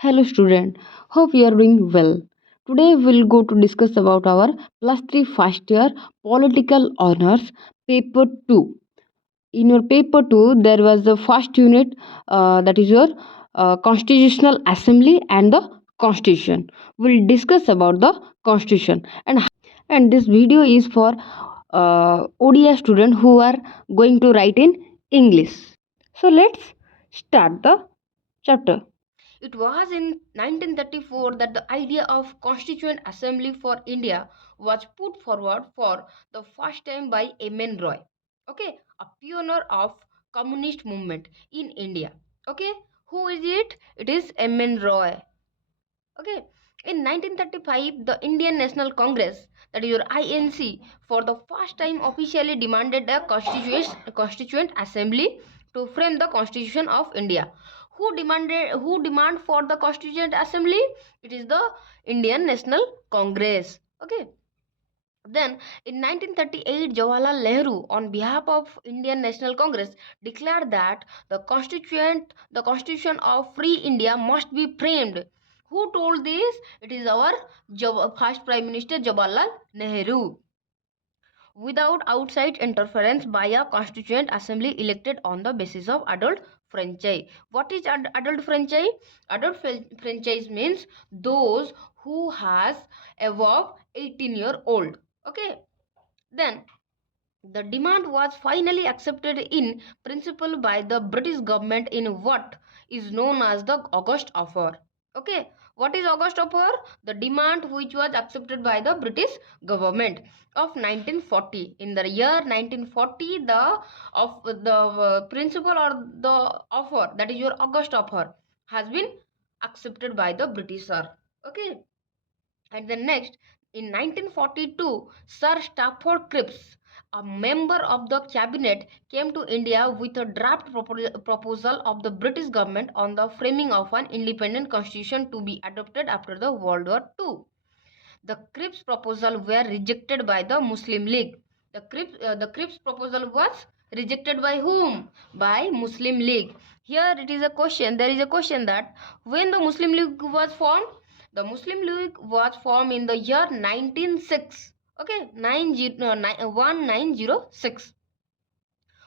Hello student, hope you are doing well. Today we'll go to discuss about our plus 3 first year political honors paper 2. In your paper 2 there was the first unit that is your constitutional assembly and the constitution. We'll discuss about the constitution and this video is for ODI student who are going to write in English. So let's start the chapter. It was in 1934 that the idea of Constituent Assembly for India was put forward for the first time by M.N. Roy, okay, a pioneer of communist movement in India. Okay, who is it? It is M.N. Roy. Okay, in 1935, the Indian National Congress, that is your INC, for the first time officially demanded a constituent assembly to frame the Constitution of India. Who demand for the Constituent Assembly? It is the Indian National Congress. Okay. Then in 1938, Jawaharlal Nehru, on behalf of Indian National Congress, declared that the Constitution of Free India must be framed. Who told this? It is our first Prime Minister Jawaharlal Nehru. Without outside interference by a constituent assembly elected on the basis of adult franchise. What is adult franchise? Adult franchise means those who has above 18-year-old. Okay. Then the demand was finally accepted in principle by the British government in what is known as the August Offer. Okay, what is August Offer? The demand which was accepted by the British government of 1940. In the year 1940, the principle or the offer, that is your August Offer, has been accepted by the Britisher. Okay, and then next in 1942, Sir Stafford Cripps, a member of the cabinet, came to India with a draft proposal of the British government on the framing of an independent constitution to be adopted after the World War II. The Cripps proposal were rejected by the Muslim League. The Cripps proposal was rejected by whom? By Muslim League. Here it is a question. There is a question that when the Muslim League was formed, the Muslim League was formed in the year 1906. Okay, 1906,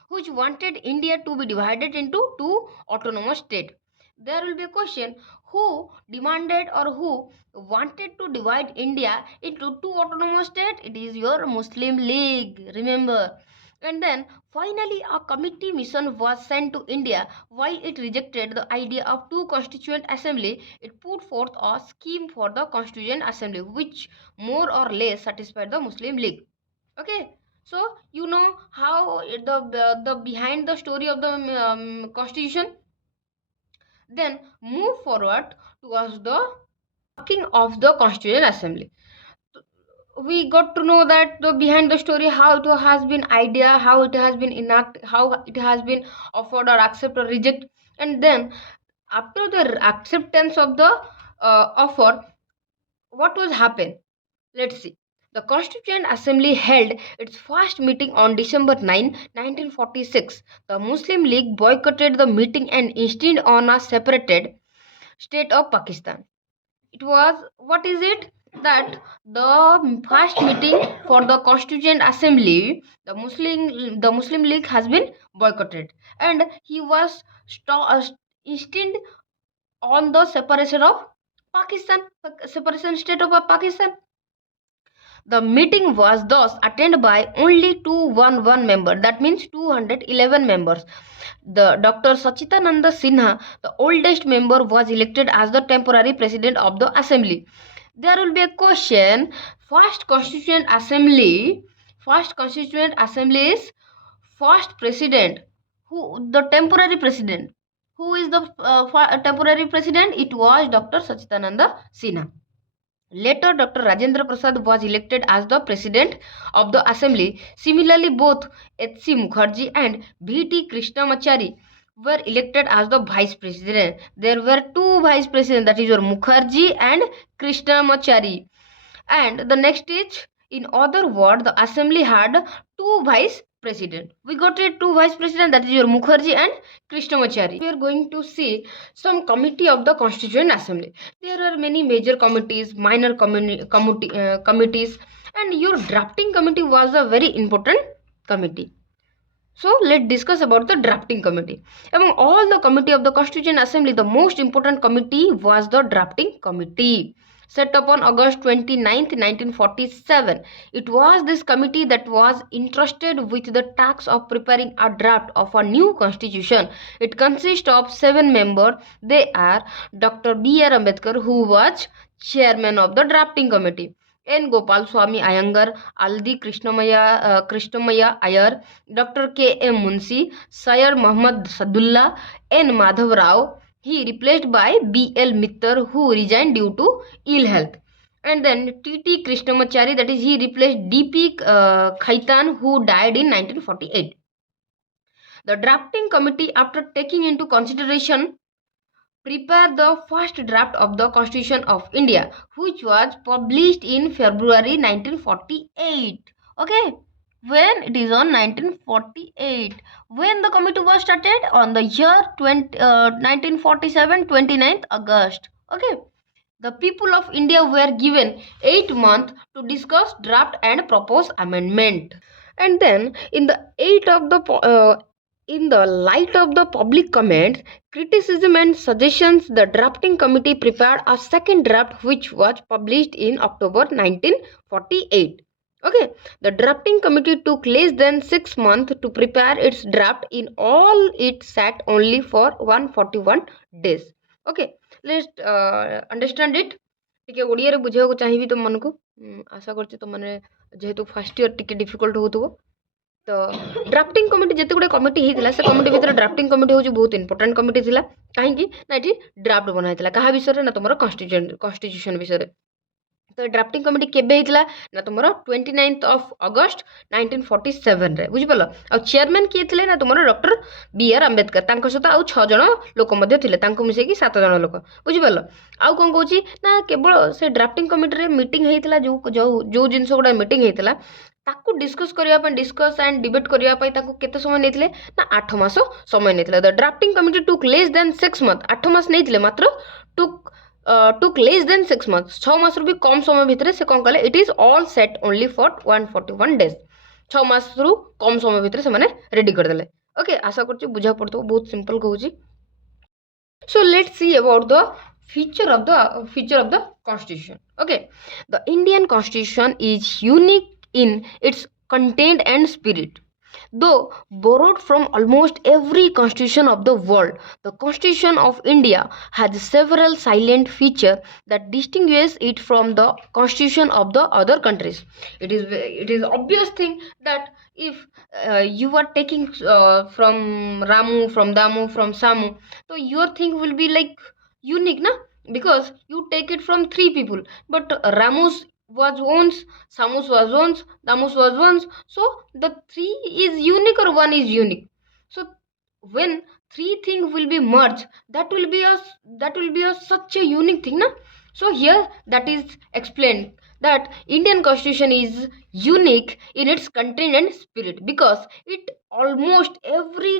which wanted India to be divided into two autonomous states. There will be a question, who demanded or who wanted to divide India into two autonomous states? It is your Muslim League, remember. And then finally a committee mission was sent to India. Why it rejected the idea of two constituent assembly? It put forth a scheme for the constituent assembly which more or less satisfied the Muslim League. Okay, so you know how the behind the story of the constitution. Then move forward towards the working of the constituent assembly. We got to know that the behind the story, how it has been idea, how it has been enacted, how it has been offered or accept or reject. And then after the acceptance of the offer, what was happen? Let's see. The Constituent Assembly held its first meeting on December 9, 1946. The Muslim League boycotted the meeting and insisted on a separated state of Pakistan. It was, what is it? That the first meeting for the Constituent Assembly, the Muslim League has been boycotted, and he was insisted on the separation of Pakistan, separation state of Pakistan. The meeting was thus attended by only 211 members, that means 211 members. The Dr. Sachidananda Sinha, the oldest member, was elected as the temporary president of the assembly. There will be a question, first constituent assembly is first president. Who the temporary president? Who is the temporary president? It was Dr. Sachidananda Sinha. Later, Dr. Rajendra Prasad was elected as the president of the assembly. Similarly, both H.C. Mukherjee and V.T. Krishnamachari were elected as the vice president. There were two vice presidents, that is your Mukherjee and Krishnamachari. And the next is, in other words, the assembly had two vice president. We got it two vice president, that is your Mukherjee and Krishnamacharya. We are going to see some committee of the Constituent Assembly. There are many major committees, minor committees, and your drafting committee was a very important committee. So let's discuss about the drafting committee. Among all the committee of the Constituent Assembly, the most important committee was the drafting committee, set up on August 29th, 1947. It was this committee that was entrusted with the task of preparing a draft of a new constitution. It consists of 7 members. They are Dr. B.R. Ambedkar, who was chairman of the drafting committee, N. Gopal Swami Iyengar, Aldi Krishnamaya Iyer, Dr. K. M. Munshi, Syed Muhammad Sadullah, N. Madhav Rao. He replaced by B. L. Mittar, who resigned due to ill health. And then T. T. Krishnamacharya, that is, he replaced D. P. Khaitan, who died in 1948. The drafting committee, after taking into consideration, prepare the first draft of the Constitution of India, which was published in February 1948. Okay, when it is on 1948, when the committee was started on the year 1947, 29th August. Okay, the people of India were given 8 months to discuss draft and propose amendment. And then in the light of the public comments, criticism and suggestions, the drafting committee prepared a second draft which was published in October 1948. Okay, the drafting committee took less than 6 months to prepare its draft. In all, it sat only for 141 days. Okay, let's understand it. ଟିକେ ଓଡ଼ିଆରେ ବୁଝିବାକୁ ଚାହିଁବି ତୁମମାନଙ୍କୁ ଆଶା କରୁଛି ତୁମମାନେ ଯେହେତୁ first year ଟିକେ difficult ହେଉଥିବ। तो ड्राफ्टिंग कमिटी जिते गुड़े कमिटी होता से कमिटी भितर ड्राफ्टिंग कमिटी हूँ बहुत इंपोर्टाट कमिटी थी कहीं ना ये ड्राफ्ट बनाई क्या विषय ना तुम कन्स्टिट्यूशन विषय। तो ड्राफ्टिंग कमिटी केबे होता ना तुम 29th August 1947 रे बुझिपाल। आ चेयरमैन किए थे ना तुम डॉक्टर बी आर अम्बेडकर सहित आउ 6 जन लोक मिसेकी 7 जन लोक बुझिपाल। आउ कौन कौन ना केवल से ड्राफ्टिंग कमिटी मीटिंग होता जो जिनस गुड़ा मीटिंग होता ताकू डिस्कस एंड डिबेट करने केते समय नहीं ना 8 मास समय नहीं। The drafting committee took less than 6 month 8 मास नहीं मात्र टुक लेस देन 6 मंथ 6 मास भी कम समय भितर से कौन कले it is all set only for 141 days 6 मास रु कम समय भितर से माने रेडी करदेले। ओके आशा करछि बुझा पड़तो बहुत सिंपल कहूची। So let's see about the feature of the constitution. Okay, the Indian constitution is unique in its content and spirit. Though borrowed from almost every constitution of the world, the Constitution of India has several salient features that distinguish it from the constitution of the other countries. It is obvious thing that if you are taking from Ramu, from Damu, from Samu, so your thing will be like unique, na? Because you take it from 3 people, but Ramus was once, Samus was once, Damus was once, so the 3 is unique or 1 is unique. So when 3 things will be merged, that will be a such a unique thing, na? So here that is explained that Indian constitution is unique in its content and spirit because it almost every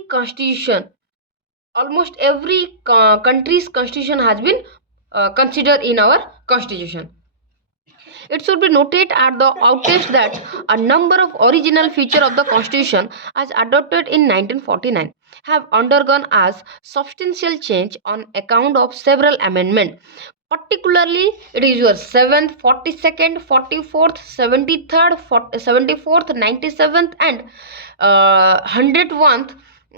country's constitution has been considered in our constitution. It should be noted at the outset that a number of original features of the constitution as adopted in 1949 have undergone as substantial change on account of several amendments. Particularly, it is your 7th, 42nd, 44th, 73rd, 74th, 97th and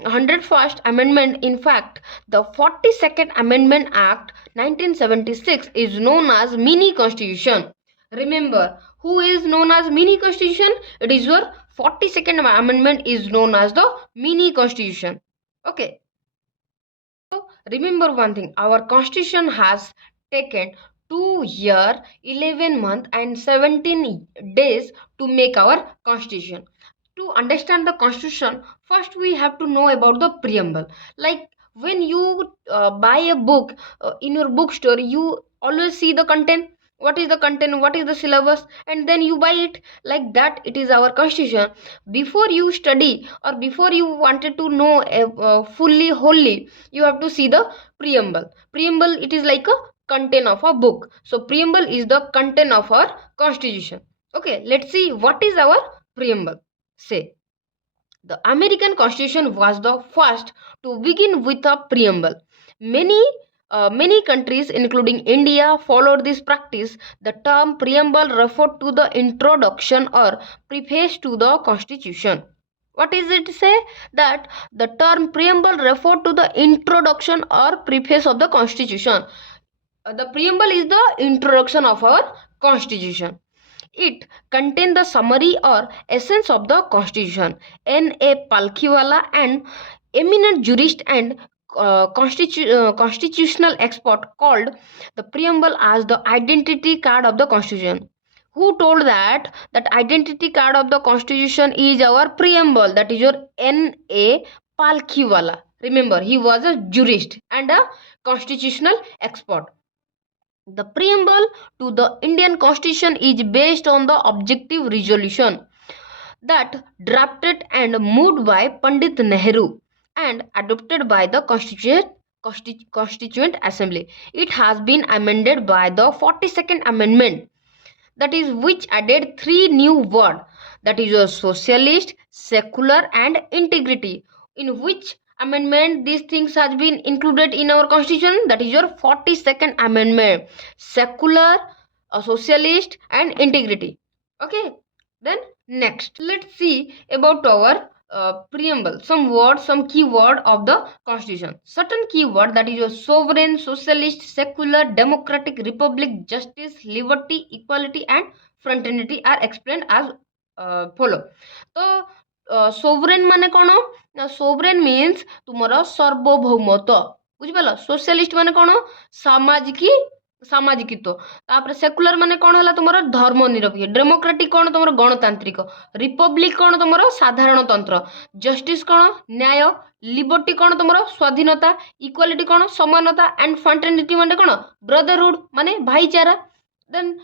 101st Amendment. In fact, the 42nd Amendment Act 1976 is known as Mini Constitution. Remember, who is known as Mini Constitution? It is your 42nd Amendment is known as the Mini Constitution. Okay. So, remember one thing. Our Constitution has taken 2 years, 11 months and 17 days to make our Constitution. To understand the Constitution, first we have to know about the preamble. Like when you buy a book in your bookstore, you always see the content. what is the content, what is the syllabus, and then you buy it. Like that, it is our constitution. Before you study or before you wanted to know fully wholly, you have to see the preamble. Preamble, it is like a content of a book. So preamble is the content of our constitution. Okay, let's see what is our preamble. Say, the American Constitution was the first to begin with a preamble. Many countries, including India, followed this practice. The term preamble referred to the introduction or preface to the Constitution. What is it say? That the term preamble referred to the introduction or preface of the Constitution. The preamble is the introduction of our Constitution. It contains the summary or essence of the Constitution. N.A. Palkhiwala, an eminent jurist and constitutional expert, called the preamble as the identity card of the Constitution. Who told that identity card of the Constitution is our preamble? That is your N.A. Palkhiwala. Remember, he was a jurist and a constitutional expert. The preamble to the Indian Constitution is based on the objective resolution that drafted and moved by Pandit Nehru and adopted by the Constituent Assembly. It has been amended by the 42nd Amendment, that is, which added three new words, that is your socialist, secular and integrity. In which amendment these things has been included in our constitution? That is your 42nd Amendment, secular, socialist and integrity. Okay, then next let's see about our preamble, some words, some keyword of the constitution. Certain keyword, that is your sovereign, socialist, secular, democratic, republic, justice, liberty, equality and fraternity are explained as follow. तो sovereign माने कौन ना? Sovereign means तुमर सार्वभौमत्व, बुझिपाल. Socialist माने कौन? सामाजिकित्व. तापर secular माने कौन हला? तुमर धर्मनिरपेक्ष. डेमोक्रेटिक कौन? तुमर गणतांत्रिक. रिपब्लिक कौन? तुमर साधारणतंत्र. जस्टिस कौन? न्याय. लिबर्टी कौन? तुमर स्वाधीनता. इक्वालिटी कौन? समानता. एंड फ्रेटर्निटी माने कौन? ब्रदरहुड माने भाईचारा. Then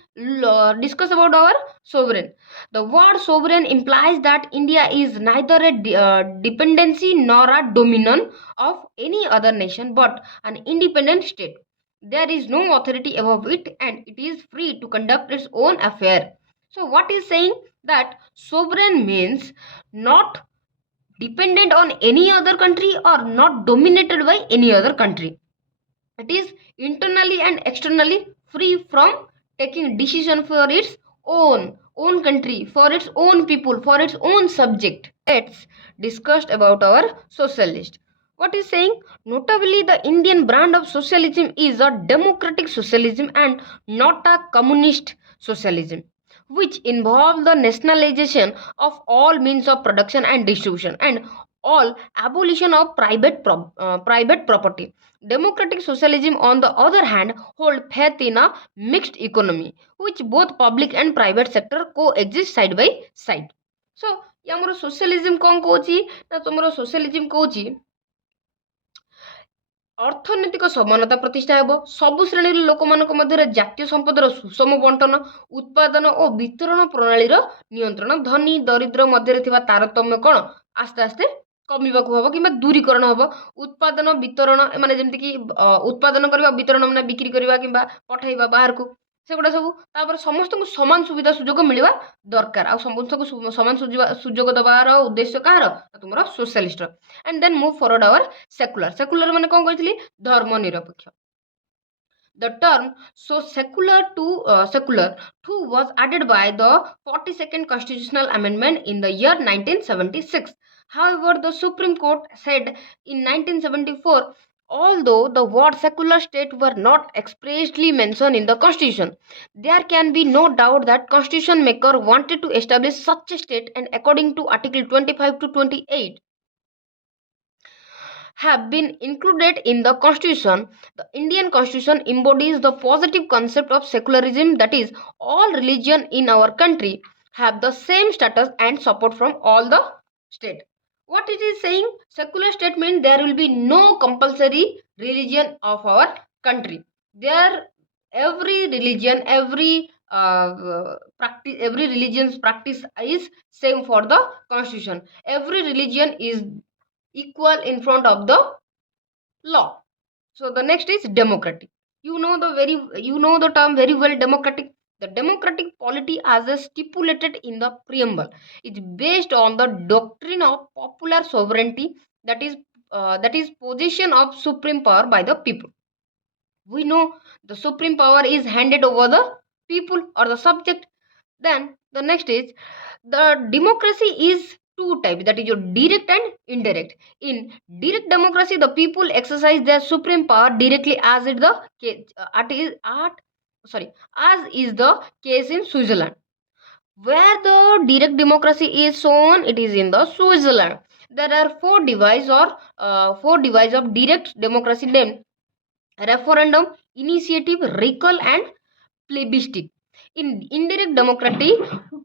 discuss about our sovereign. The word sovereign implies that India is neither a dependency nor a dominion of any other nation but an independent state. There is no authority above it and it is free to conduct its own affair. So what is saying? That sovereign means not dependent on any other country or not dominated by any other country. It is internally and externally free from taking decision for its own country, for its own people, for its own subject. Let's discuss about our socialist. What is saying? Notably, the Indian brand of socialism is a democratic socialism and not a communist socialism, which involves the nationalization of all means of production and distribution and all abolition of private property. Democratic socialism, on the other hand, hold faith in a mixed economy, which both public and private sector coexist side by side. So, यामर socialism कौन कहूची ना? तुमर socialism कहूची अर्थनैतिक समानता प्रतिष्ठा हेब, सबु श्रेणी लोक मानक मध्य जातीय संपदर सुषम बंटन, उत्पादन और वितरण प्रणालीर नियंत्रण, धनी दरिद्र मध्य तारतम्य कौन आस्ते आस्ते कमिबाकू हबो किंबा दूरीकरण हबो. उत्पादन वितरण माने जेमति कि उत्पादन करबा, वितरण माने बिक्री करबा किंबा पठाइबा बाहर को, सेगुडा सब. तापर समस्त को समान सुविधा सुजोग मिलवा दरकार. आ समस्त को समान सुजोग दबार उद्देश्य कार? तुमरा socialist. And then move forward our secular. Secular माने कोन कहितली? धर्मनिरपेक्ष. The term secular too was added by the 42nd Constitutional Amendment in the year 1976. However, the Supreme Court said in 1974, although the word secular state were not expressly mentioned in the Constitution, there can be no doubt that Constitution maker wanted to establish such a state, and according to Article 25 to 28 have been included in the Constitution. The Indian Constitution embodies the positive concept of secularism, that is, all religion in our country have the same status and support from all the state. What it is saying? Secular state means there will be no compulsory religion of our country. There every religion, every religion's practice is same for the constitution. Every religion is equal in front of the law. So the next is democratic. You know the term very well, democratic. The democratic polity as a stipulated in the preamble is based on the doctrine of popular sovereignty, that is possession of supreme power by the people. We know the supreme power is handed over the people or the subject. Then the next is the democracy is two types, that is your direct and indirect. In direct democracy, the people exercise their supreme power directly, as it the case as is the case in Switzerland. Where the direct democracy is shown, it is in the Switzerland. There are four devices of direct democracy named referendum, initiative, recall, and plebiscite. In indirect democracy,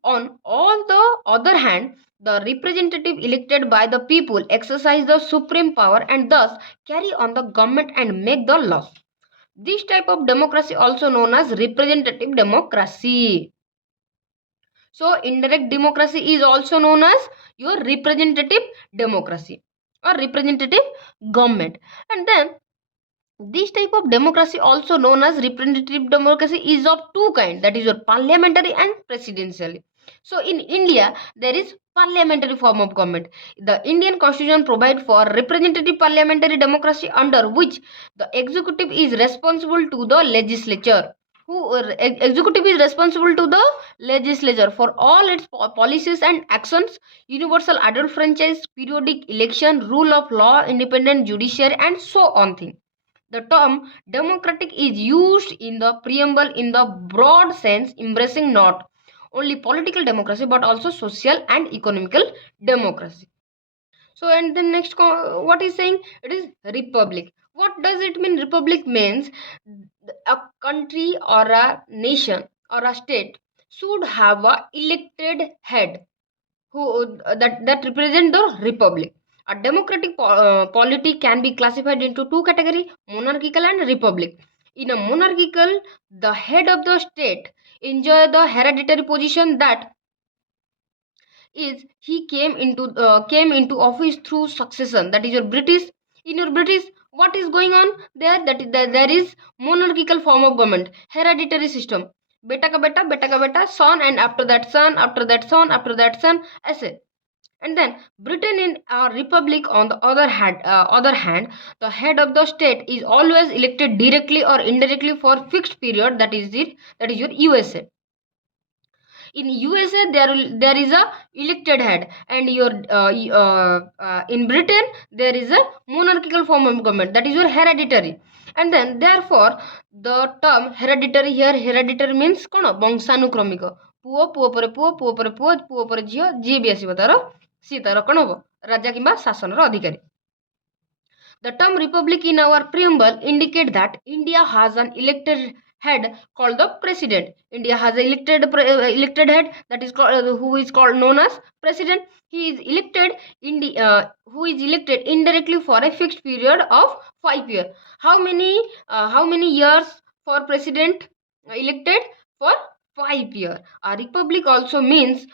on all the other hand, the representative elected by the people exercise the supreme power and thus carry on the government and make the laws. This type of democracy also known as representative democracy. So indirect democracy is also known as your representative democracy or representative government. And then this type of democracy, also known as representative democracy, is of two kinds, that is your parliamentary and presidential. So in India, there is parliamentary form of government. The Indian constitution provides for representative parliamentary democracy, under which the executive is responsible to the legislature. Executive is responsible to the legislature for all its policies and actions, universal adult franchise, periodic election, rule of law, independent judiciary, and so on thing. The term democratic is used in the preamble in the broad sense, embracing not only political democracy but also social and economical democracy. So, and then next, what is saying? It is republic. What does it mean? Republic means a country or a nation or a state should have a elected head who that represent the republic. A democratic polity can be classified into two categories: monarchical and republic. In a monarchical, the head of the state enjoy the hereditary position, that is, he came into office through succession. That is your British. In your British, what is going on there? There is monarchical form of government, hereditary system. Beta ka beta, son, and after that son, after that son, after that son, ऐसे. And then Britain, in a republic, on the other hand, the head of the state is always elected directly or indirectly for fixed period. That is it. That is your USA. In USA, there is a elected head, and in Britain there is a monarchical form of government, that is your hereditary. And then therefore the term hereditary here, hereditary means कौन बंशानुक्रमिक, पुओ पुओ परे पुओ पुओ परे पुओ पुओ परे झियो जी भी आसीबो तार सी तार कौन हबो राजा किंबा शासनर अधिकारी. The term republic in our preamble indicate that India has an elected head called the president. India has an elected head, that is called, who is called known as president. He is elected who is elected indirectly for a fixed period of 5 years. How many years for president elected? For 5 years. A republic also means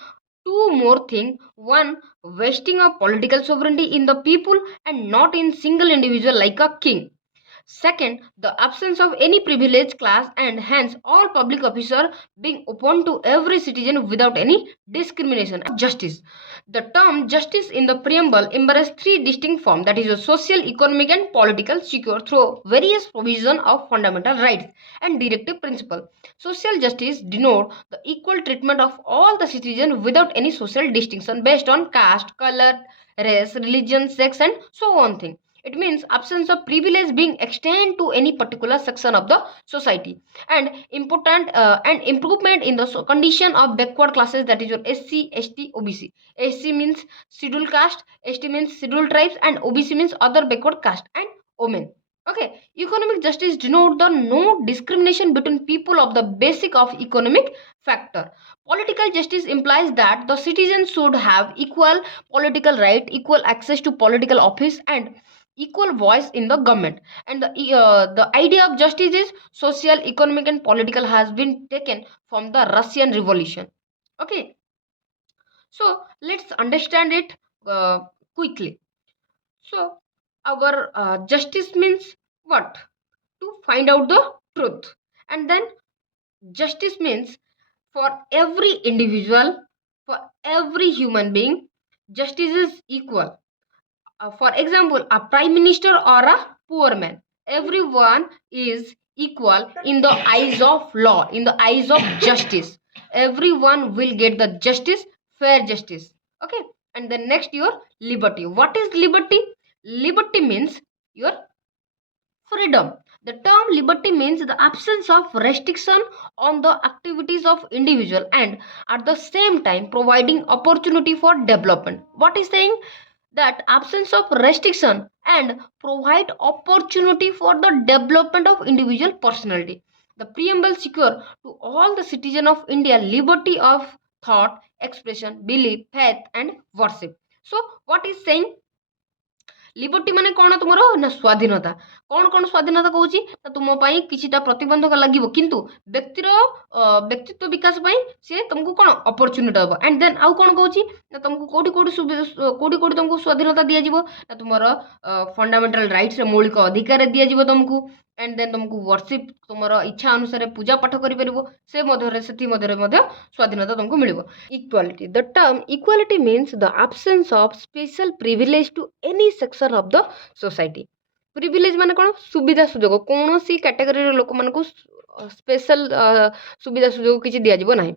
two more things. One, vesting of political sovereignty in the people and not in single individual like a king. Second, the absence of any privileged class, and hence all public officers being open to every citizen without any discrimination. Justice. The term justice in the preamble embraces three distinct forms, that is your social, economic, and political, secured through various provisions of fundamental rights and directive principle. Social justice denotes the equal treatment of all the citizens without any social distinction based on caste, color, race, religion, sex, and so on thing. It means absence of privilege being extended to any particular section of the society, and important and improvement in the condition of backward classes, that is your SC, ST, OBC. SC means scheduled caste, ST means scheduled tribes, and OBC means other backward caste, and women. Okay, economic justice denote the no discrimination between people of the basic of economic factor. Political justice implies that the citizens should have equal political right, equal access to political office, and equal voice in the government. And the idea of justice is social, economic and political, has been taken from the Russian Revolution. Okay, so let's understand it quickly. So our justice means what? To find out the truth. And then justice means for every individual, for every human being, justice is equal. For example, a prime minister or a poor man, everyone is equal in the eyes of law, in the eyes of justice. Everyone will get the justice, fair justice. Okay, and then next, your liberty. What is liberty? Liberty means your freedom. The term liberty means the absence of restriction on the activities of individual, and at the same time providing opportunity for development. What is saying? That absence of restriction and provide opportunity for the development of individual personality. The preamble secure to all the citizen of India liberty of thought, expression, belief, faith and worship. So what is saying? Liberty माने कौन तुम ना स्वाधीनता कौन कौन स्वाधीनता कहूँ ना तुम किछिटा प्रतिबंधक लगिवो किंतु व्यक्तिर व्यक्तित्व विकास से तुमको कौन अपॉर्चुनिटी दबो एंड देन आउ कौन कहूँ ना तुमको कोठी कोठी कोठी तुमको स्वाधीनता दिया जिवो ना तुमर फंडामेंटल राइट्स रे मौलिक अधिकार दिया जिवो तुमको एंड देन तुमको वर्शिप तुमर इच्छा अनुसार पूजा पाठ करि परिबो से मधरे सेठी मधरे मध्य स्वाधीनता तुमको मिलिबो. Equality. The term equality means the absence of special privilege to any section of the society. Privilege माने कौन? सुविधा सुजोग कौन सी कैटेगरी रे लोक मानको स्पेशल सुविधा सुजोग किछि दिया जिवो नाही.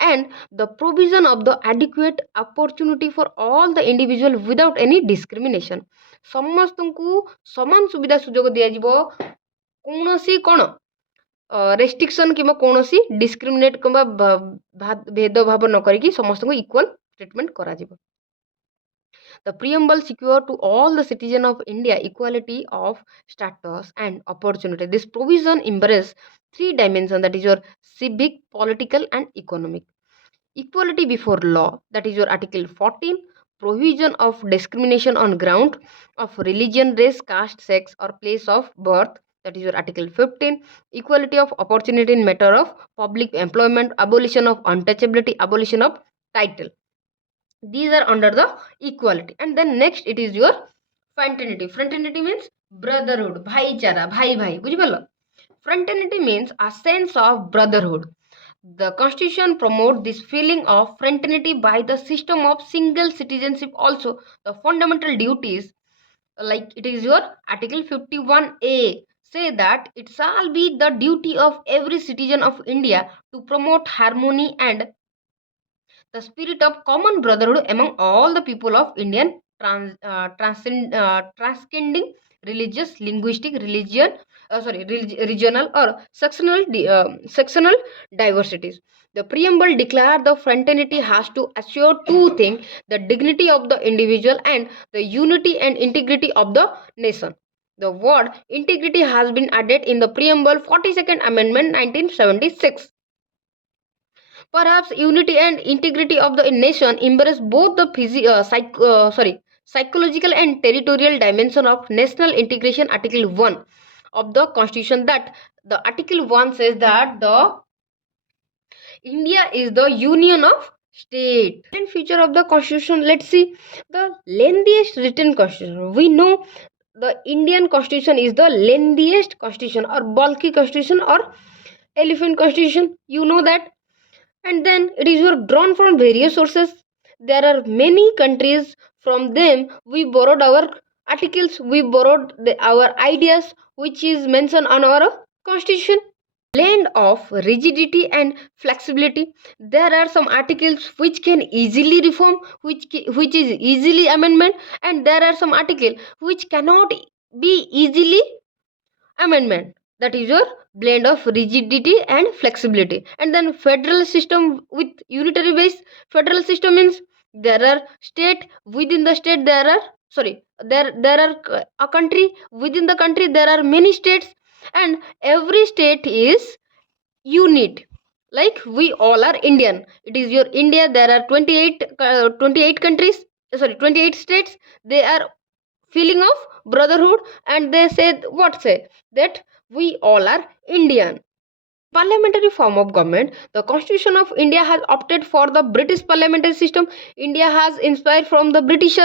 And the provision of the adequate opportunity for all the individual without any discrimination. ସମସ୍ତଙ୍କୁ ସମାନ ସୁବିଧା ସୁଯୋଗ ଦିଆଯିବ କୌଣସି କ'ଣ रेस्ट्रिक्शन कि कौन डिस्क्रिमिनेट कि भेदभाव न करी समस्त को इक्वल ट्रीटमेंट करा जिवो. The preamble secure to all the citizen of India equality of status and opportunity. This provision embrace three dimensions, that is your civic, political and economic. Equality before law, that is your article 14. Provision of discrimination on ground of religion, race, caste, sex or place of birth, that is your article 15. Equality of opportunity in matter of public employment, abolition of untouchability, abolition of title. These are under the equality. And then next it is your fraternity. Fraternity means brotherhood, bhaichara, bhai bhai, बुझी पालो. Fraternity means a sense of brotherhood. The constitution promotes this feeling of fraternity by the system of single citizenship. Also the fundamental duties, like it is your article 51A, say that it shall be the duty of every citizen of India to promote harmony and the spirit of common brotherhood among all the people of Indian, transcending religious, linguistic, regional or sectional diversities. The preamble declares the fraternity has to assure two things: the dignity of the individual and the unity and integrity of the nation. The word integrity has been added in the preamble 42nd Amendment 1976. Perhaps unity and integrity of the nation embrace both the psychological and territorial dimension of national integration. Article 1 of the Constitution, that the Article 1 says that the India is the union of state. And feature of the Constitution, let's see the lengthiest written Constitution. We know the Indian Constitution is the lengthiest Constitution or bulky Constitution or elephant Constitution, you know that. And then it is drawn from various sources. There are many countries, from them we borrowed our articles, we borrowed our ideas which is mentioned on our constitution. Blend of rigidity and flexibility. There are some articles which can easily reform, which is easily amendment, and there are some articles which cannot be easily amendment. That is your blend of rigidity and flexibility. And then federal system with unitary base. Federal system means there are state, within the state there are there are a country, within the country there are many states, and every state is unit. Like we all are Indian, it is your India. There are 28 countries, 28 states. They are feeling of brotherhood, and they say that we all are Indian. Parliamentary form of government, the Constitution of India has opted for the British parliamentary system. India has inspired from the British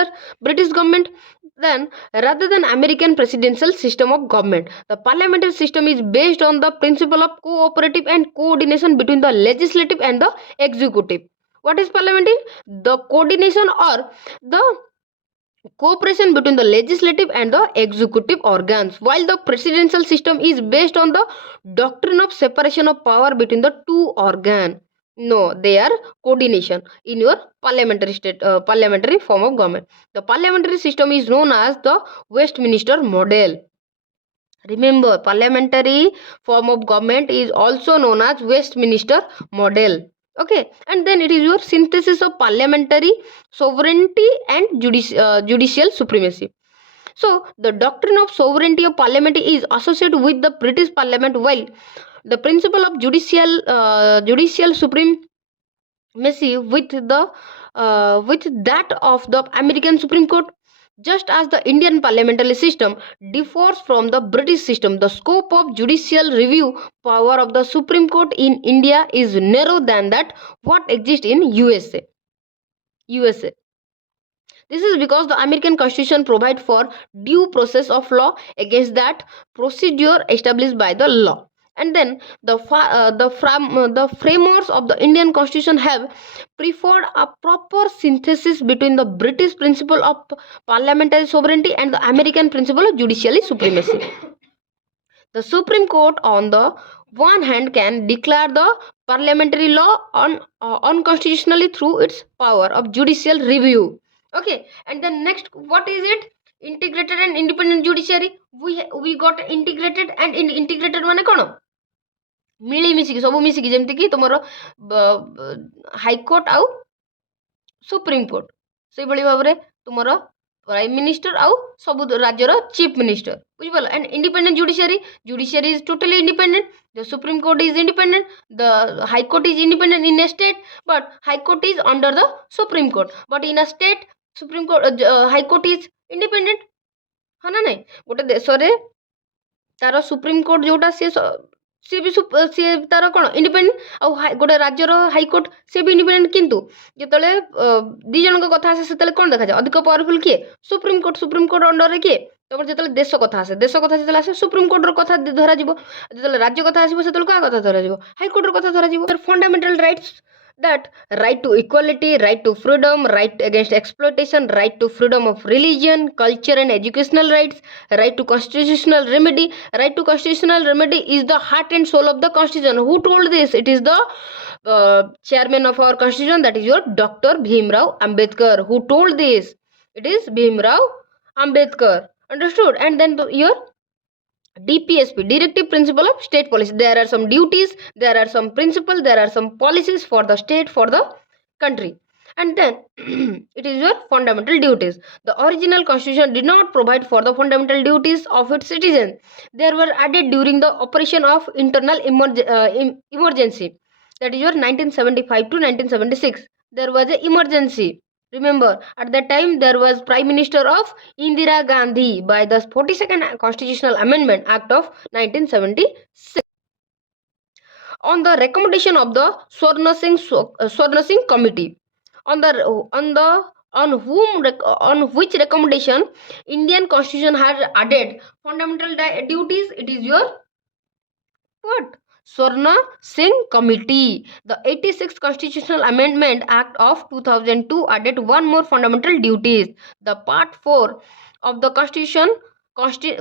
government, then rather than American presidential system of government. The parliamentary system is based on the principle of cooperative and coordination between the legislative and the executive. What is parliamentary? The coordination or the cooperation between the legislative and the executive organs, while the presidential system is based on the doctrine of separation of power between the two organs. No, they are coordination in your parliamentary form of government. The parliamentary system is known as the Westminster model. Remember, parliamentary form of government is also known as Westminster model. Okay, and then it is your synthesis of parliamentary sovereignty and judicial supremacy. So the doctrine of sovereignty of parliament is associated with the British parliament, while the principle of judicial supremacy with that of the American Supreme Court. Just as the Indian parliamentary system differs from the British system, the scope of judicial review power of the Supreme Court in India is narrower than that what exists in USA. This is because the American Constitution provides for due process of law against that procedure established by the law. And then the framers of the Indian Constitution have preferred a proper synthesis between the British principle of parliamentary sovereignty and the American principle of judicial supremacy. The Supreme Court, on the one hand, can declare the parliamentary law unconstitutionally through its power of judicial review. Okay, and then next, what is it? Integrated and independent judiciary. We got integrated and integrated माने कौन? मिलीमिशिकी सब मिशिकी जेमती कि तुमर high court आउ supreme court से भली भाव रे तुमर प्राइम मिनिस्टर आउ सब राज्यर चीफ मिनिस्टर बुझिपाल. And independent judiciary is totally independent. The supreme court is independent. The high court is independent in a state, but high court is under the supreme court. But in a state supreme court high court is independent. हाँ ना नहीं, गोटे देश रे तार supreme court जोटा सी भी सी तार कौन इंडिपेंडेंट आउ गोटे राज्यर हाईकोर्ट सी भी इंडिपेंडेंट. किंतु जिते दी जन कथा आसे से कौन देखा जाए अधिक पावरफुल किए? सुप्रीम कोर्ट अंडर किए? तब जो देश कथा आसे जो आसे सुप्रीम कोर्टर कथा धरा जो राज्य कथा आसो से क्या कथा धरा हाईकोर्टर कथा धरा. Fundamental rights, that right to equality, right to freedom, right against exploitation, right to freedom of religion, culture and educational rights, right to constitutional remedy. Right to constitutional remedy is the heart and soul of the constitution. Who told this? It is the chairman of our constitution, that is your Dr. Bhimrao Ambedkar, who told this. It is Bhimrao Ambedkar. Understood? And then your DPSP, directive principle of state policy. There are some duties, there are some principles, there are some policies for the state, for the country. And then it is your fundamental duties. The original constitution did not provide for the fundamental duties of its citizens. They were added during the operation of internal emergency. That is your 1975 to 1976. There was an emergency. Remember, at that time there was Prime Minister of Indira Gandhi by the 42nd Constitutional Amendment Act of 1976. On the recommendation of the Swarna Singh Committee, on which recommendation Indian Constitution had added fundamental duties, it is your what? Swarna Singh Committee. The 86th Constitutional Amendment Act of 2002 added one more fundamental duties. The Part 4 of the Constitution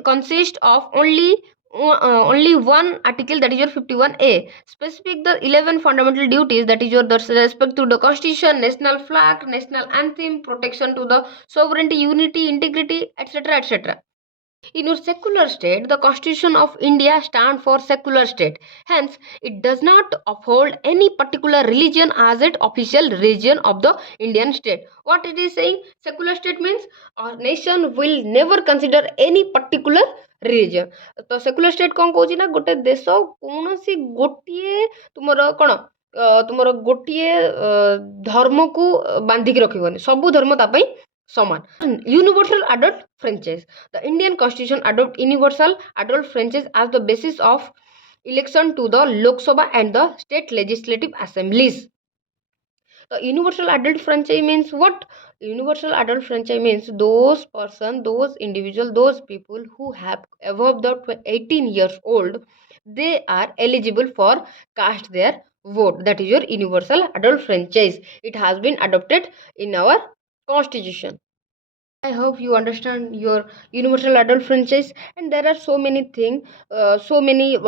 consists of only one article, that is your 51A. Specific the 11 fundamental duties, that is your respect to the Constitution, national flag, national anthem, protection to the sovereignty, unity, integrity, etc., etc. In your secular state, the Constitution of India stands for secular state. Hence, it does not uphold any particular religion as its official religion of the Indian state. What it is saying? Secular state means our nation will never consider any particular religion. तो secular state कौन Cauchy ना गोटे देश कौन सी गोटिए तुमर कौन तुमर गोटिए धर्म को बांधिक रखिबनी सबु धर्म तापई Saman. Universal adult franchise. The Indian Constitution adopt universal adult franchise as the basis of election to the Lok Sabha and the state legislative assemblies. The universal adult franchise means what? Universal adult franchise means those person, those individual, those people who have above the 18 years old, they are eligible for cast their vote. That is your universal adult franchise. It has been adopted in our constitution. I hope you understand your universal adult franchise, and there are so many things, so many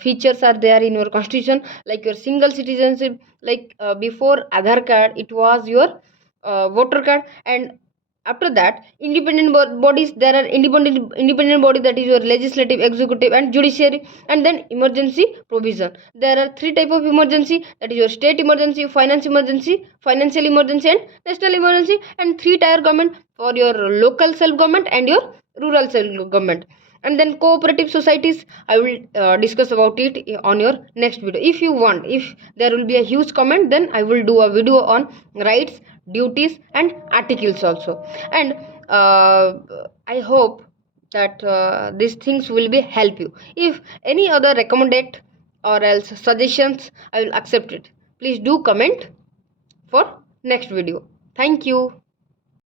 features are there in your constitution, like your single citizenship. Like before Aadhaar card, it was your voter card, and after that, independent bodies. There are independent body, that is your legislative, executive, and judiciary, and then emergency provision. There are three type of emergency, that is your state emergency, financial emergency, and national emergency, and three tier government for your local self government and your rural self government. And then cooperative societies, I will discuss about it on your next video. If you want, if there will be a huge comment, then I will do a video on rights, duties, and articles also. And I hope that these things will be help you. If any other recommended or else suggestions, I will accept it. Please do comment for next video. Thank you.